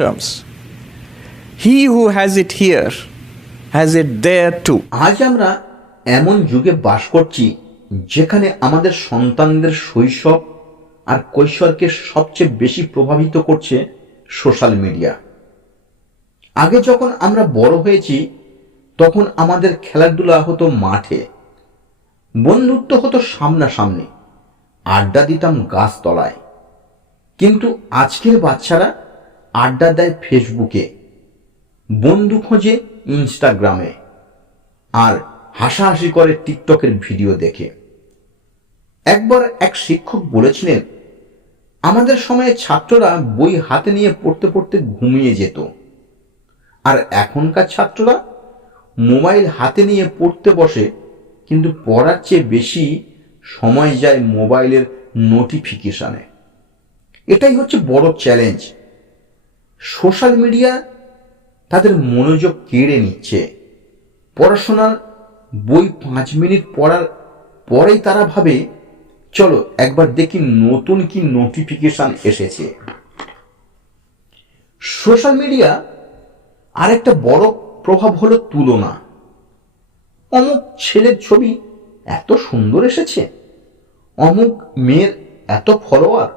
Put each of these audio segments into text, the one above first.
terms. He who has it here has it there too. আজ আমরা এমন যুগে বাস করছি যেখানে আমাদের সন্তানদের শৈশব আর কৈশোরকে সবচেয়ে বেশি প্রভাবিত করছে সোশ্যাল মিডিয়া আগে যখন আমরা বড় হয়েছি, তখন আমাদের খেলাধুলা হতো মাঠে, বন্ধুত্ব হতো সামনাসামনি, আড্ডা দিতাম গাছতলায় কিন্তু আজকের বাচ্চারা আড্ডা দেয় ফেসবুকে বন্ধু খোঁজে ইনস্টাগ্রামে আর হাসাহাসি করে টিকটকের ভিডিও দেখে। একবার এক শিক্ষক বলেছিলেন, আমাদের সময়ে ছাত্ররা বই হাতে নিয়ে পড়তে পড়তে ঘুমিয়ে যেত। আর এখনকার ছাত্ররা মোবাইল হাতে নিয়ে পড়তে বসে, কিন্তু পড়ার চেয়ে বেশি সময় যায় মোবাইলের নোটিফিকেশানে এটাই হচ্ছে বড় চ্যালেঞ্জ সোশ্যাল মিডিয়া তাদের মনোযোগ কেড়ে নিচ্ছে। পড়াশোনার বই পাঁচ মিনিট পড়ার পরেই তারা ভাবে, চলো একবার দেখি নতুন কি নোটিফিকেশন এসেছে। সোশ্যাল মিডিয়া আরেকটা বড় প্রভাব হলো তুলনা। অমুক ছেলের ছবি এত সুন্দর এসেছে, অমুক মেয়ের এত ফলোয়ার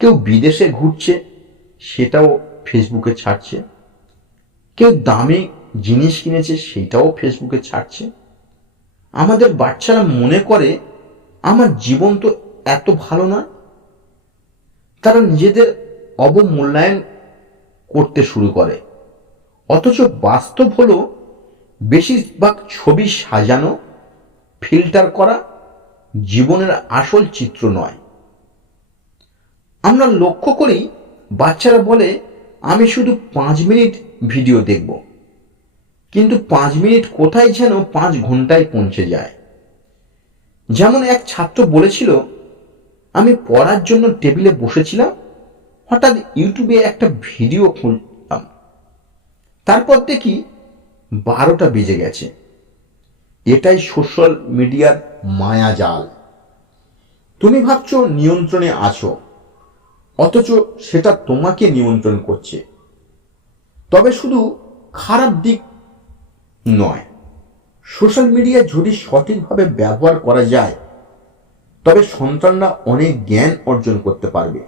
কেউ বিদেশে ঘুরছে সেটাও ফেসবুকে ছাড়ছে। কেউ দামি জিনিস কিনেছে, সেটাও ফেসবুকে ছাড়ছে। আমাদের বাচ্চারা মনে করে, আমার জীবন তো এত ভালো না তারা নিজেদের অবমূল্যায়ন করতে শুরু করে। অথচ বাস্তব হলো, বেশিরভাগ ছবি সাজানো, ফিল্টার করা জীবনের আসল চিত্র নয়। আমরা লক্ষ্য করি বাচ্চারা বলে, আমি শুধু পাঁচ মিনিট ভিডিও দেখব। কিন্তু পাঁচ মিনিট কোথায় যেন পাঁচ ঘন্টায় পৌঁছে যায়। যেমন এক ছাত্র বলেছিল, আমি পড়ার জন্য টেবিলে বসেছিলাম, হঠাৎ ইউটিউবে একটা ভিডিও খুললাম। তারপর দেখি বারোটা বেজে গেছে। এটাই সোশ্যাল মিডিয়ার মায়াজাল তুমি ভাবছ নিয়ন্ত্রণে আছো। অথচ সেটা তোমাকে নিয়ন্ত্রণ করছে। তবে শুধু খারাপ দিক নয়, সোশ্যাল মিডিয়া যদি সঠিকভাবে ব্যবহার করা যায়, তবে সন্তানরা অনেক জ্ঞান অর্জন করতে পারবে।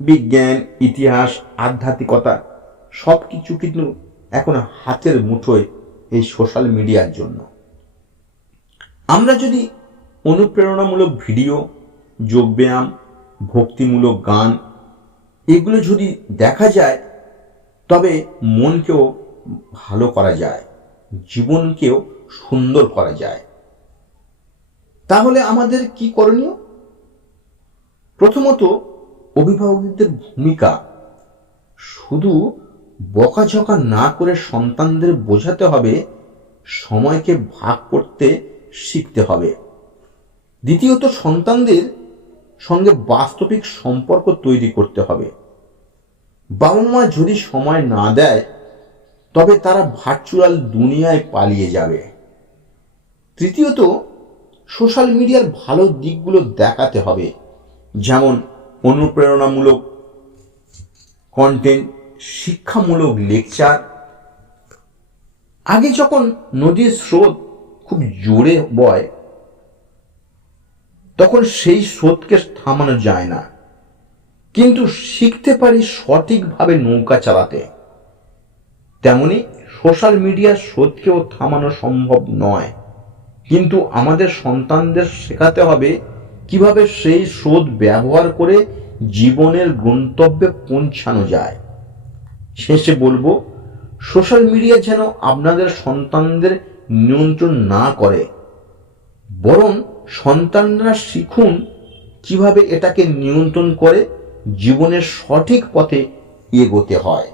বিজ্ঞান, ইতিহাস, আধ্যাত্মিকতা সব কিছু কিন্তু এখন হাতের মুঠোয় এই সোশ্যাল মিডিয়ার জন্য। আমরা যদি অনুপ্রেরণামূলক ভিডিও, যোগব্যায়াম ভক্তিমূলক গান। এগুলো যদি দেখা যায়, তবে মনকেও ভালো করা যায়, জীবনকেও সুন্দর করা যায়। তাহলে আমাদের কি করণীয়? প্রথমত অভিভাবকদের ভূমিকা। শুধু বকাঝকা না করে সন্তানদের বোঝাতে হবে, সময়কে ভাগ করতে শিখতে হবে। দ্বিতীয়ত সন্তানদের সঙ্গে বাস্তবিক সম্পর্ক তৈরি করতে হবে। বাবা মা যদি সময় না দেয়, তবে তারা ভার্চুয়াল দুনিয়ায় পালিয়ে যাবে। তৃতীয়ত, সোশ্যাল মিডিয়ার ভালো দিকগুলো দেখাতে হবে, যেমন অনুপ্রেরণামূলক কন্টেন্ট শিক্ষামূলক লেকচার আগে যখন নদীর স্রোত খুব জোরে বয় তখন সেই স্রোতকে থামানো যায় না। কিন্তু শিখতে পারি সঠিকভাবে নৌকা চালাতে। তেমনি সোশ্যাল মিডিয়ার স্রোতকেও থামানো সম্ভব নয়। কিন্তু আমাদের সন্তানদের শেখাতে হবে কীভাবে সেই স্রোত ব্যবহার করে জীবনের গন্তব্যে পৌঁছানো যায়। শেষে বলব, সোশ্যাল মিডিয়া যেন আপনাদের সন্তানদের নিয়ন্ত্রণ না করে, বরং সন্তানরা শিখুন কীভাবে এটাকে নিয়ন্ত্রণ করে জীবনের সঠিক পথে এগোতে হয়।